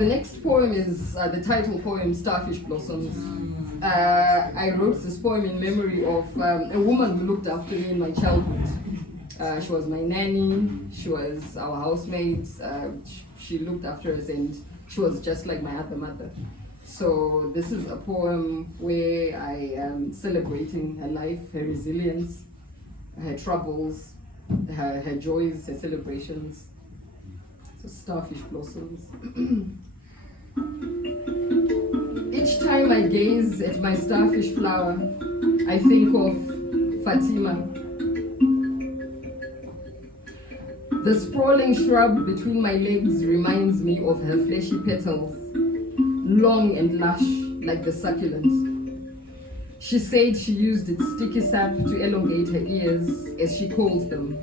The next poem is the title poem, Starfish Blossoms. I wrote this poem in memory of a woman who looked after me in my childhood. She was my nanny, she was our housemaid, she looked after us, and she was just like my other mother. So this is a poem where I am celebrating her life, her resilience, her troubles, her joys, her celebrations. So Starfish Blossoms. Each time I gaze at my starfish flower, I think of Fatima. The sprawling shrub between my legs reminds me of her fleshy petals, long and lush like the succulent. She said she used its sticky sap to elongate her ears, as she calls them,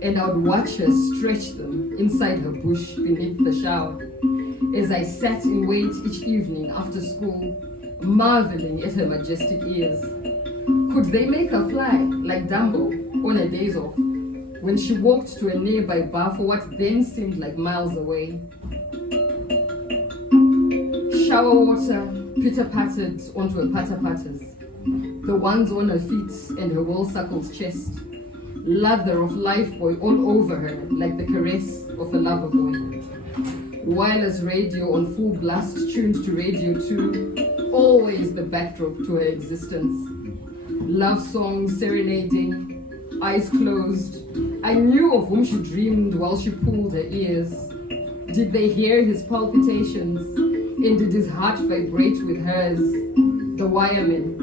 and I would watch her stretch them inside her bush beneath the shower, as I sat in wait each evening after school, marveling at her majestic ears. Could they make her fly like Dumbo on her days off, when she walked to a nearby bar for what then seemed like miles away? Shower water pitter-pattered onto her patter-patters, the ones on her feet and her wool-suckled chest, lather of Lifebuoy all over her like the caress of a lover boy. Wireless radio on full blast, tuned to Radio 2, always the backdrop to her existence. Love songs serenading, eyes closed. I knew of whom she dreamed while she pulled her ears. Did they hear his palpitations? And did his heart vibrate with hers? The wireman.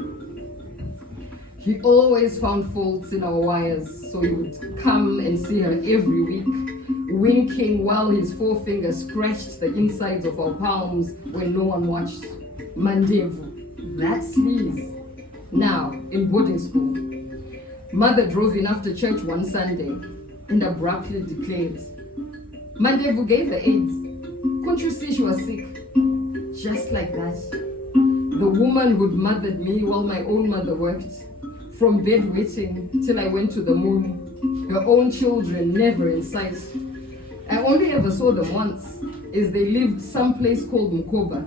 He always found faults in our wires, so he would come and see her every week, winking while his forefinger scratched the insides of our palms when no one watched. Mandevu, that sleaze. Now, in boarding school, mother drove in after church one Sunday and abruptly declared, Mandevu gave her AIDS. Couldn't you see she was sick? Just like that. The woman who'd mothered me while my own mother worked, from bedwetting till I went to the moon, her own children never in sight. I only ever saw them once, as they lived someplace called Mukoba,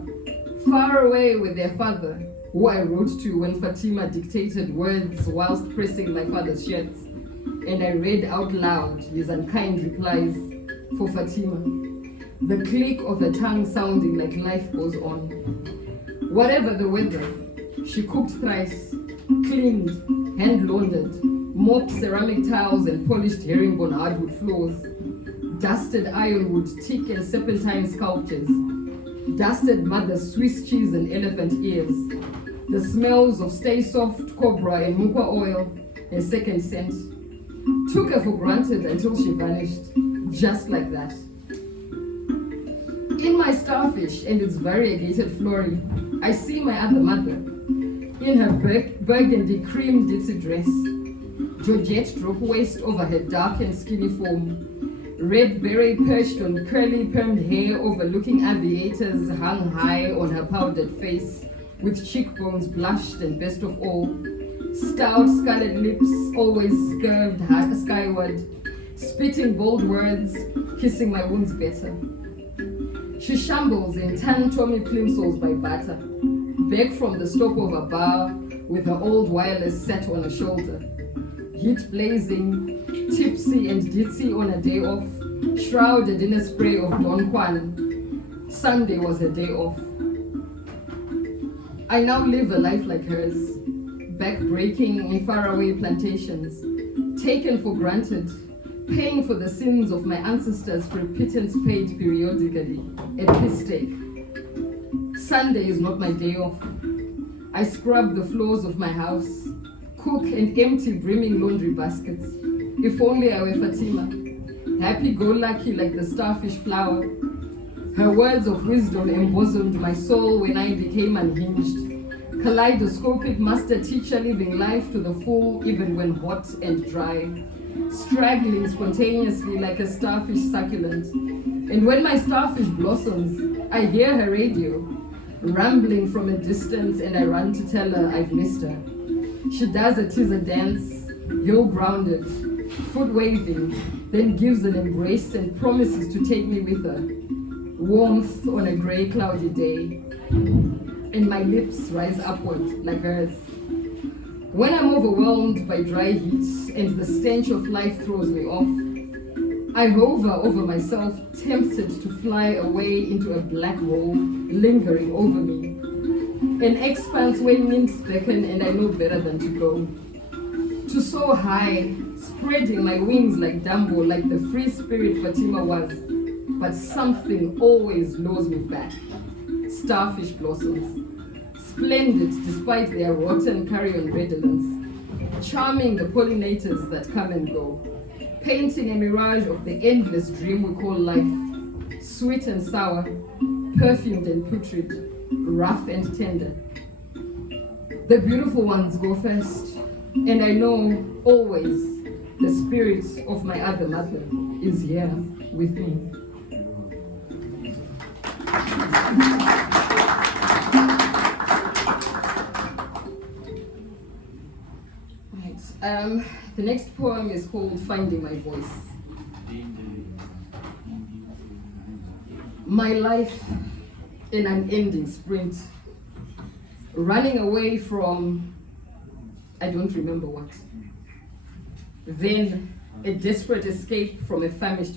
far away with their father, who I wrote to when Fatima dictated words whilst pressing my father's shirts, and I read out loud his unkind replies for Fatima, the click of her tongue sounding like life goes on. Whatever the weather, she cooked thrice, cleaned, hand-laundered, mopped ceramic tiles and polished herringbone hardwood floors, dusted ironwood teak and serpentine sculptures, dusted mother's Swiss cheese and elephant ears, the smells of Stay Soft, Cobra and Mukwa oil, her second scent. Took her for granted until she vanished, just like that. In my starfish and its variegated flooring, I see my other mother, in her burgundy cream ditzy dress, Georgette drop waist over her dark and skinny form, red beret perched on curly permed hair overlooking aviators hung high on her powdered face, with cheekbones blushed, and best of all, stout scarlet lips always curved skyward, spitting bold words, kissing my wounds better. She shambles in tan Tommy plimsolls by Bata, back from the stop of a bar with her old wireless set on her shoulder. Heat blazing, tipsy and ditzy on a day off, shrouded in a spray of Don Juan. Sunday was her day off. I now live a life like hers, back-breaking in faraway plantations, taken for granted, paying for the sins of my ancestors for a pittance paid periodically, a piss take. Sunday is not my day off. I scrub the floors of my house, cook and empty brimming laundry baskets. If only I were Fatima, happy-go-lucky like the starfish flower. Her words of wisdom embosomed my soul when I became unhinged. Kaleidoscopic master teacher living life to the full even when hot and dry. Straggling spontaneously like a starfish succulent. And when my starfish blossoms, I hear her radio, rambling from a distance, and I run to tell her I've missed her. She does a teaser dance, heel-grounded, foot waving, then gives an embrace and promises to take me with her. warmth on a grey, cloudy day, and my lips rise upward like hers. When I'm overwhelmed by dry heat and the stench of life throws me off, I hover over myself, tempted to fly away into a black hole lingering over me. An expanse where winds beckon and I know better than to go. To soar high, spreading my wings like Dumbo, like the free spirit Fatima was, but something always lures me back. Starfish blossoms, splendid despite their rotten carrion redolence, charming the pollinators that come and go, painting a mirage of the endless dream we call life, sweet and sour, perfumed and putrid, rough and tender. The beautiful ones go first, and I know always the spirit of my other mother is here with me. Right. The next poem is called Finding My Voice. My life in an ending sprint, running away from I don't remember what. Then a desperate escape from a famished